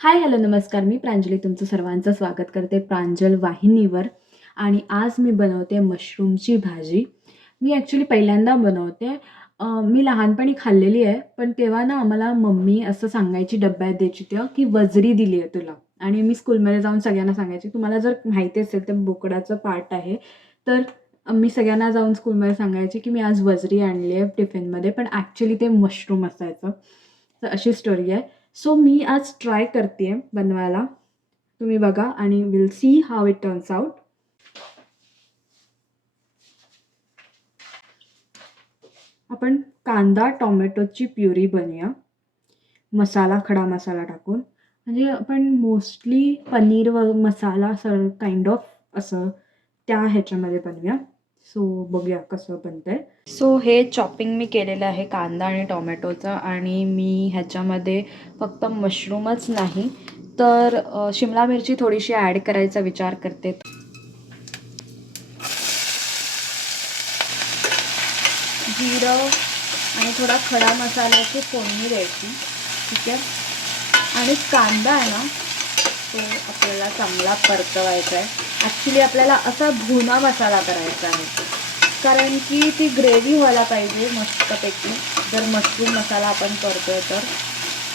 Hi hello नमस्कार. मी प्रांजली तुमचं सर्वांचं स्वागत करते प्रांजल वाहिनीवर. आणि आज मी बनवते मशरूमची भाजी. मी ॲक्च्युली पहिल्यांदा बनवते. मी लहानपणी खाल्लेली आहे पण तेव्हा ना आम्हाला मम्मी असं सांगायची डब्यात द्यायची तेव्हा की वजरी दिली आहे तुला. आणि मी स्कूलमध्ये जाऊन सगळ्यांना सांगायची तुम्हाला जर माहिती असेल तर बोकडाचं पार्ट आहे. तर मी सगळ्यांना जाऊन स्कूलमध्ये सांगायची की मी आज वजरी आणली आहे टिफिनमध्ये पण ॲक्च्युली ते मशरूम असायचं. तर अशी स्टोरी आहे. सो मी आज ट्राय करते बनवायला. तुम्ही बघा आणि will see how it turns out आपण कांदा टोमॅटोची प्युरी बनवूया. मसाला खडा मसाला टाकून. म्हणजे आपण मोस्टली पनीर व मसाला सर काइंड ऑफ असं त्या ह्याच्यामध्ये बनवूया. सो बघूया कसं बनतंय. सो हे चॉपिंग मी केलेलं आहे कांदा आणि टोमॅटोचं आणि मी ह्याच्यामध्ये फक्त मशरूमच नाही तर शिमला मिरची थोडीशी ॲड करायचा विचार करते. जिरं आणि थोडा खडा मसाल्याची फोडणी द्यायची ठीक आहे? आणि कांदा आहे ना तो आपल्याला चांगला परतवायचा आहे. ॲक्च्युली आपल्याला असा भुना मसाला करायचा आहे. कारण की ती ग्रेव्ही व्हायला पाहिजे मस्तपैकी. जर मशरूम मसाला आपण करतो आहे तर.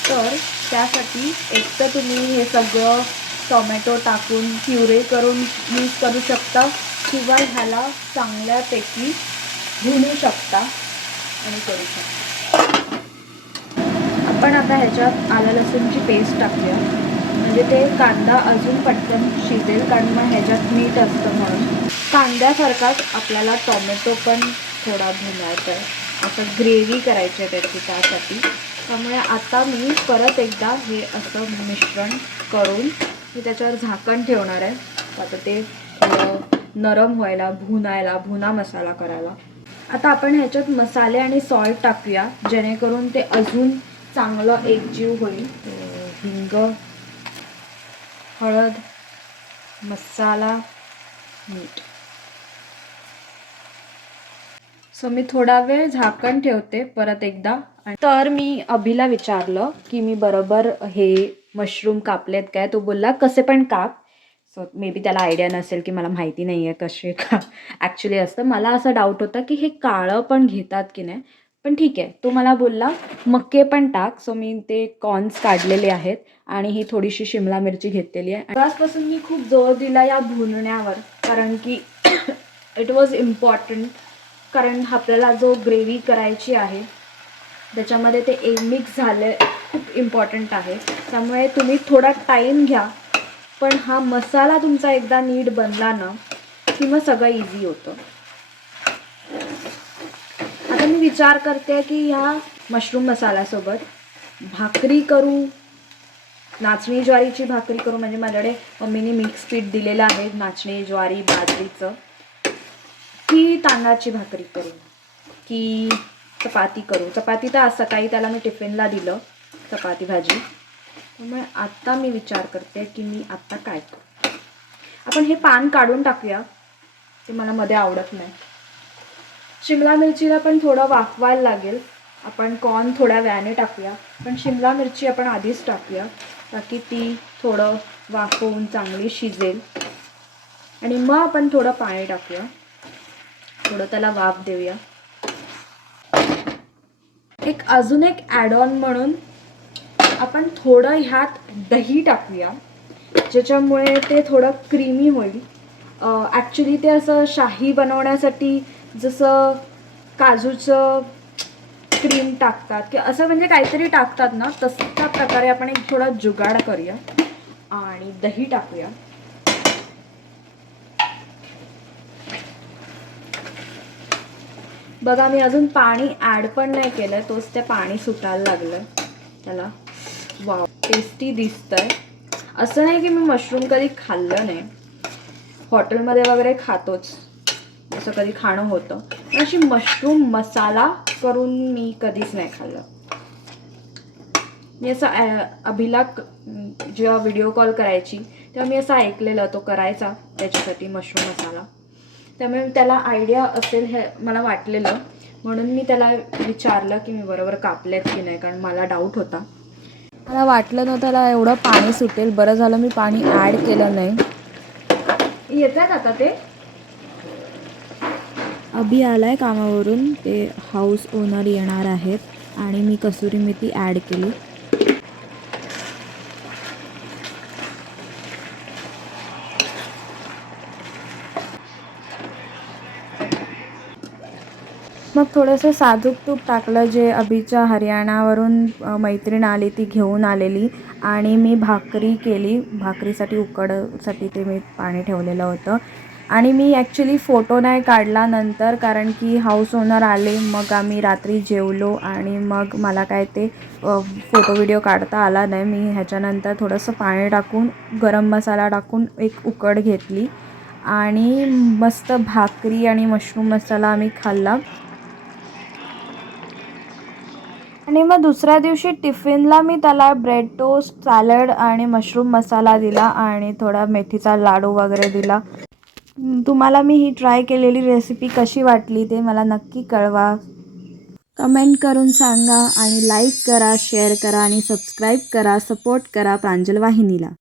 तर त्यासाठी एक तर तुम्ही हे सगळं टोमॅटो टाकून प्युरे करून यूज करू शकता किंवा ह्याला चांगल्यापैकी भुनू शकता आणि करू शकता. आपण आता ह्याच्यात आलं लसूणची पेस्ट टाकूया. म्हणजे ते कांदा अजून पटकन शिजेल कारण मग ह्याच्यात मीठ असतं म्हणून. कांद्यासारखाच आपल्याला टोमॅटो पण थोडा भुनायचा आहे असं ग्रेव्ही करायची आहे त्याची त्यासाठी. त्यामुळे आता मी परत एकदा हे असं मिश्रण करून मी त्याच्यावर झाकण ठेवणार आहे आता ते नरम व्हायला भुनायला भुना मसाला करायला. आता आपण ह्याच्यात मसाले आणि सॉल्ट टाकूया जेणेकरून ते अजून चांगलं एकजीव होईल. हिंग हळद मसाला मीठ. सो मी थोडा वेळ झाकण ठेवते परत एकदा. तर मी अभिला विचारलं की मी बरोबर हे मशरूम कापलेत काय? तो बोलला कसे पण काप. सो मे बी त्याला आयडिया नसेल की मला माहिती नाही आहे कसे का ॲक्च्युली असतं मला असा डाऊट होता की हे काळं पण घेतात की नाही? पण ठीक आहे तो मला बोलला मक्के पण टाक. सो मी ते कॉर्न्स काढलेले आहेत आणि ही थोडीशी शिमला मिरची घेतलेली आहे. आजपासून मी खूप जोर दिला या भुनण्यावर कारण की इट वॉज इम्पॉर्टंट कारण आपल्याला जो ग्रेव्ही करायची आहे त्याच्यामध्ये ते एक मिक्स झाले खूप इम्पॉर्टंट आहे. त्यामुळे तुम्ही थोडा टाईम घ्या पण हा मसाला तुमचा एकदा नीट बनला ना की मग सगळं इझी होतं. विचार करते की ह्या मशरूम मसाल्यासोबत भाकरी करू नाचणी ज्वारीची भाकरी करू म्हणजे माझ्याकडे मम्मीने मिक्स पीठ दिलेलं आहे नाचणी ज्वारी बाजरीचं. की तांदळाची भाकरी करू की चपाती करू. चपाती तर आज सकाळी त्याला मी टिफिनला दिलं चपाती भाजी. त्यामुळे आत्ता मी विचार करते की मी आत्ता काय करू. आपण हे पान काढून टाकूया. ते मला मध्ये आवडत नाही. शिमला मिरचीला पण थोडं वाफवायला लागेल. आपण कॉर्न थोड्या वेळाने टाकूया. पण शिमला मिरची आपण आधीच टाकूया. ताकी ती थोडं वाफवून चांगली शिजेल. आणि मग आपण थोडं पाणी टाकूया. थोडं त्याला वाफ देऊया. एक अजून एक ॲड ऑन म्हणून आपण थोडं ह्यात दही टाकूया. ज्याच्यामुळे ते थोडं क्रीमी होईल. ॲक्च्युली ते असं शाही बनवण्यासाठी जसं काजूचं क्रीम टाकतात की असं म्हणजे काहीतरी टाकतात ना तसं प्रकारे आपण एक थोडा जुगाड करूया आणि दही टाकूया. बघा मी अजून पाणी ॲड पण नाही केलं तोच ते पाणी सुटायला लागलं त्याला वा टेस्टी दिसतंय. असं नाही की मी मशरूम कधी खाल्लं नाही. हॉटेलमध्ये वगैरे खातोच. असं कधी खाणं होतं. अशी मशरूम मसाला करून मी कधीच नाही खाल्लं. मी असं अभिला जेव्हा व्हिडिओ कॉल करायची तेव्हा मी असं ऐकलेलं तो करायचा त्याच्यासाठी मशरूम मसाला त्यामुळे त्याला आयडिया असेल हे मला वाटलेलं म्हणून मी त्याला विचारलं की मी बरोबर कापलेत की नाही कारण मला डाऊट होता. मला वाटलं नव्हतं त्याला एवढं पाणी सुटेल बरं झालं मी पाणी ॲड केलं नाही. येतात आता ते? अभि आलाय कामावरून. ते हाऊस ओनर येणार आहेत आणि मी कसुरी मेथी ॲड केली. मग थोडंसं साजूक तूप टाकलं जे अभिच्या हरियाणावरून मैत्रीण आली ती घेऊन आलेली आणि मी भाकरी केली. भाकरीसाठी उकडसाठी ते मी पाणी ठेवलेलं होतं. आणि मी ॲक्च्युली फोटो नाही काढला नंतर कारण की हाऊस ओनर आले मग आम्ही रात्री जेवलो आणि मग मला काय ते फोटो व्हिडिओ काढता आला नाही. मी ह्याच्यानंतर थोडंसं पाणी टाकून गरम मसाला टाकून एक उकड घेतली आणि मस्त भाकरी आणि मशरूम मसाला आम्ही खाल्ला. आणि मग दुसऱ्या दिवशी टिफिनला मी त्याला ब्रेड टोस्ट सॅलड आणि मशरूम मसाला दिला आणि थोडा मेथीचा लाडू वगैरे दिला. तुम्हाला मी ही ट्राय केलेली रेसिपी कशी वाटली ते मला नक्की कळवा. कमेंट करून सांगा आणि लाईक करा शेअर करा आणि सबस्क्राईब करा सपोर्ट करा प्रांजल वाहिनीला.